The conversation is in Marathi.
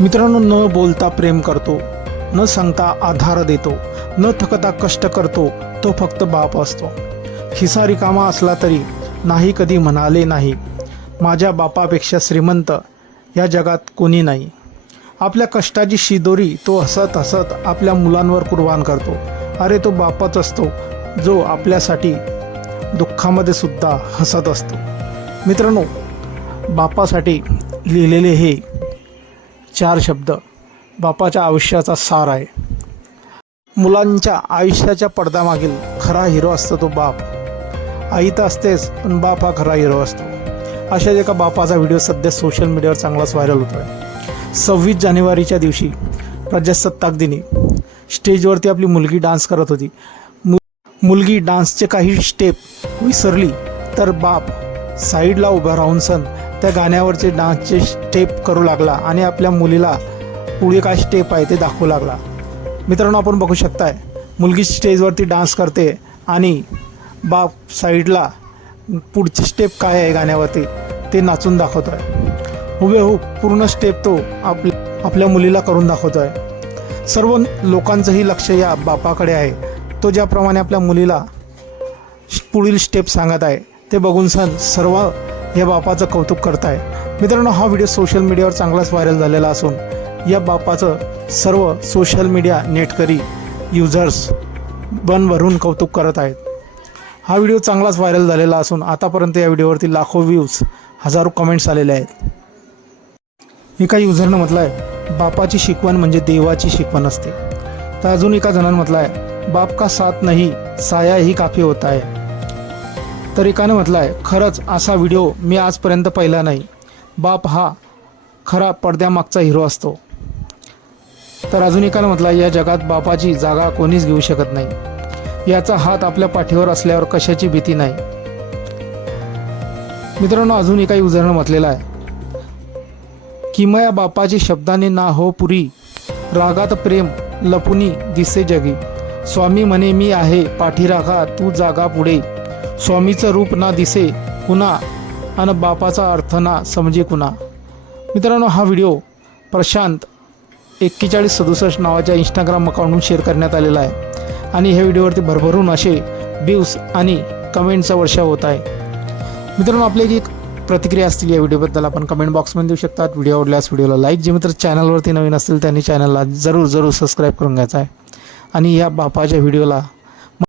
मित्रांनो, न बोलता प्रेम करतो, न सांगता आधार देतो, न थकता कष्ट करतो तो फक्त बाप असतो. खिसा रिकामा असला तरी नाही कधी म्हणाले नाही, माझ्या बापापेक्षा श्रीमंत या जगात कोणी नाही. आपल्या कष्टाची शिदोरी तो हसत हसत आपल्या मुलांवर कुर्बान करतो. अरे तो बापच असतो जो आपल्यासाठी दुःखामध्ये सुद्धा हसत असतो. मित्रांनो, बापासाठी लिहिलेले हे 4 शब्द बापाच्या आयुष्याचा सार आहे. मुलांच्या आयुष्याच्या पडद्यामागील खरा हिरो असतो तो बाप. आई तर असतेच, पण बाप हा खरा हिरो असतो. अशाच एका बापाचा व्हिडिओ सध्या सोशल मीडियावर चांगलाच व्हायरल होतो आहे. 26 जानेवारीच्या दिवशी प्रजासत्ताक दिनी स्टेजवरती आपली मुलगी डान्स करत होती. मुलगी डान्सचे काही स्टेप विसरली तर बाप साईडला उभा राहून त्या गाण्यावरचे डान्सचे स्टेप करू लागला आणि आपल्या मुलीला पुढे काय स्टेप आहे ते दाखवू लागला. मित्रांनो, आपण बघू शकताय, मुलगी स्टेजवरती डान्स करते आणि बाप साईडला पुढची स्टेप काय आहे गाण्यावरती ते नाचून दाखवतो आहे. हुबेहूब पूर्ण स्टेप तो आपल्या मुलीला करून दाखवतो आहे. सर्व लोकांचंही लक्ष या बापाकडे आहे. तो ज्याप्रमाणे आपल्या मुलीला पुढील स्टेप सांगत आहे ते बघून सर्व या बापाचं कौतुक करत आहे. मित्रांनो, हा व्हिडिओ सोशल मीडियावर चांगलाच व्हायरल झालेला असून या बापाचं सर्व सोशल मीडिया नेटकरी युजर्स भरून कौतुक करत आहेत. हा व्हिडिओ चांगलाच व्हायरल झालेला असून आतापर्यंत या व्हिडिओवरती लाखो व्ह्यूज, हजारो कमेंट्स आलेले आहेत. एका युजरनं म्हटलं आहे, बापाची शिकवण म्हणजे देवाची शिकवण असते. तर अजून एका जणांनी म्हटलं आहे, बाप का साथ नाही साया ही काफी होता है. तर एकाने म्हटलं आहे, खरंच असा व्हिडिओ मी आजपर्यंत पाहिला नाही. बाप हा खरा पडद्यामागचा हिरो असतो. तर अजून एकाने म्हटलं, या जगात बापाची जागा कोणीच घेऊ शकत नाही. याचा हात आपल्या पाठीवर असल्यावर कशाची भीती नाही. मित्रांनो, अजून एका युजरनं म्हटलेलं आहे, किमया बापाची शब्दाने ना हो पुरी, रागात प्रेम लपुनी दिसे जगी. स्वामी म्हणे मी आहे पाठीराखा तू जागा पुढे. स्वामीचं रूप ना दिसे कुणा आणि बापाचा अर्थ ना समजे कुणा. मित्रांनो, हा व्हिडिओ प्रशांत 4167 नावाच्या इंस्टाग्राम अकाउंटवरून शेअर करण्यात आलेला आहे आणि ह्या व्हिडिओवरती भरभरून असे व्ह्यूज आणि कमेंटचा वर्षाव होत आहे. मित्रांनो, आपली जी प्रतिक्रिया असतील या व्हिडिओबद्दल आपण कमेंट बॉक्समध्ये देऊ शकतात. व्हिडिओ आवडल्यास व्हिडिओला लाईक, जे मित्र चॅनलवरती नवीन असतील त्यांनी चॅनलला जरूर सबस्क्राईब करून घ्यायचं आहे आणि या बापाच्या व्हिडिओला